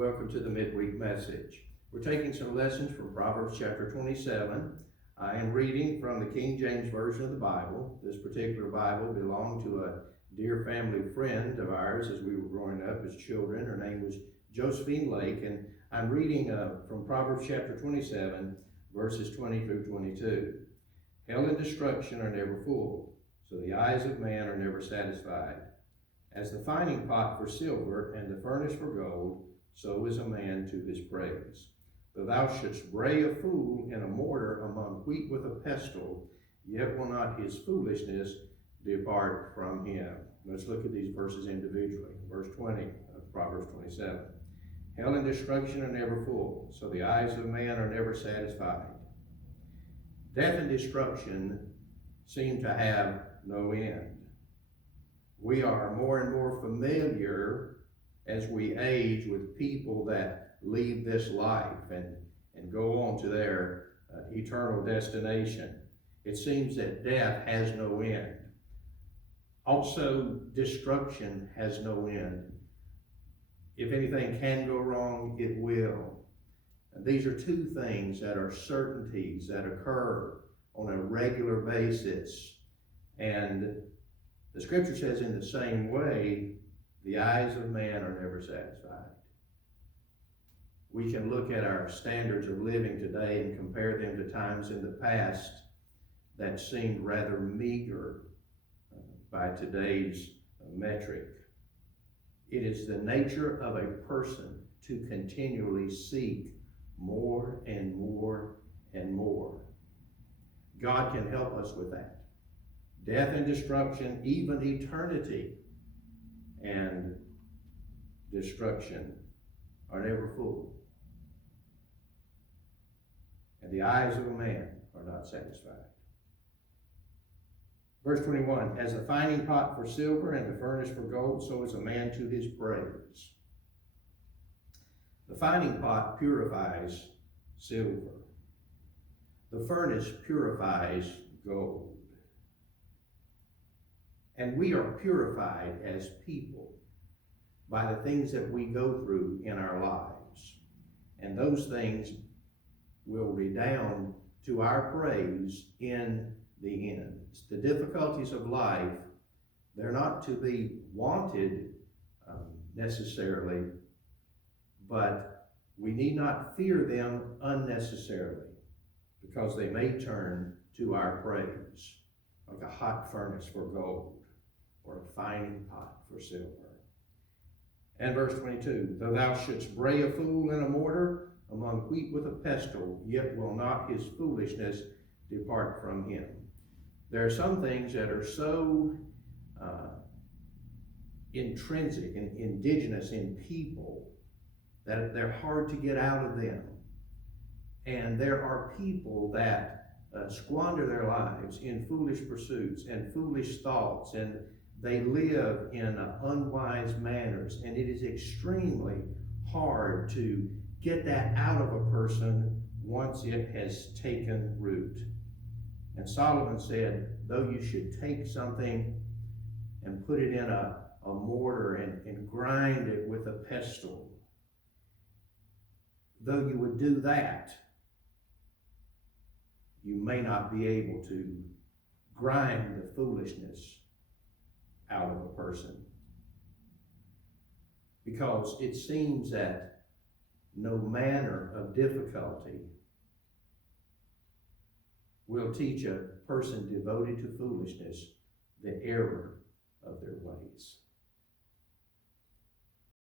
Welcome to the Midweek message. We're taking some lessons from Proverbs chapter 27. I am reading from the King James Version of the Bible. This particular Bible belonged to a dear family friend of ours as we were growing up as children. Her name was Josephine Lake, and I'm reading from Proverbs chapter 27, verses 20 through 22. Hell and destruction are never full, so the eyes of man are never satisfied. As the fining pot for silver and the furnace for gold, so is a man to his praise. Though thou shouldst bray a fool in a mortar among wheat with a pestle, yet will not his foolishness depart from him. Let's look at these verses individually. Verse 20 of Proverbs 27. Hell and destruction are never full, so the eyes of man are never satisfied. Death and destruction seem to have no end. We are more and more familiar as we age with people that leave this life and go on to their eternal destination. It seems that death has no end. Also, destruction has no end. If anything can go wrong, it will. And these are two things that are certainties that occur on a regular basis. And the scripture says in the same way, the eyes of man are never satisfied. We can look at our standards of living today and compare them to times in the past that seemed rather meager by today's metric. It is the nature of a person to continually seek more and more and more. God can help us with that. Death and destruction, even eternity and destruction are never full. And the eyes of a man are not satisfied. Verse 21, as the fining pot for silver and the furnace for gold, so is a man to his praise. The fining pot purifies silver. The furnace purifies gold. And we are purified as people by the things that we go through in our lives. And those things will redound to our praise in the end. The difficulties of life, they're not to be wanted necessarily, but we need not fear them unnecessarily because they may turn to our praise, like a hot furnace for gold or a fining pot for silver. And verse 22, though thou shouldst bray a fool in a mortar among wheat with a pestle, yet will not his foolishness depart from him. There are some things that are so intrinsic and indigenous in people that they're hard to get out of them. And there are people that squander their lives in foolish pursuits and foolish thoughts, and they live in unwise manners, and it is extremely hard to get that out of a person once it has taken root. And Solomon said, though you should take something and put it in a mortar and grind it with a pestle, though you would do that, you may not be able to grind the foolishness out of a person. Because it seems that no manner of difficulty will teach a person devoted to foolishness the error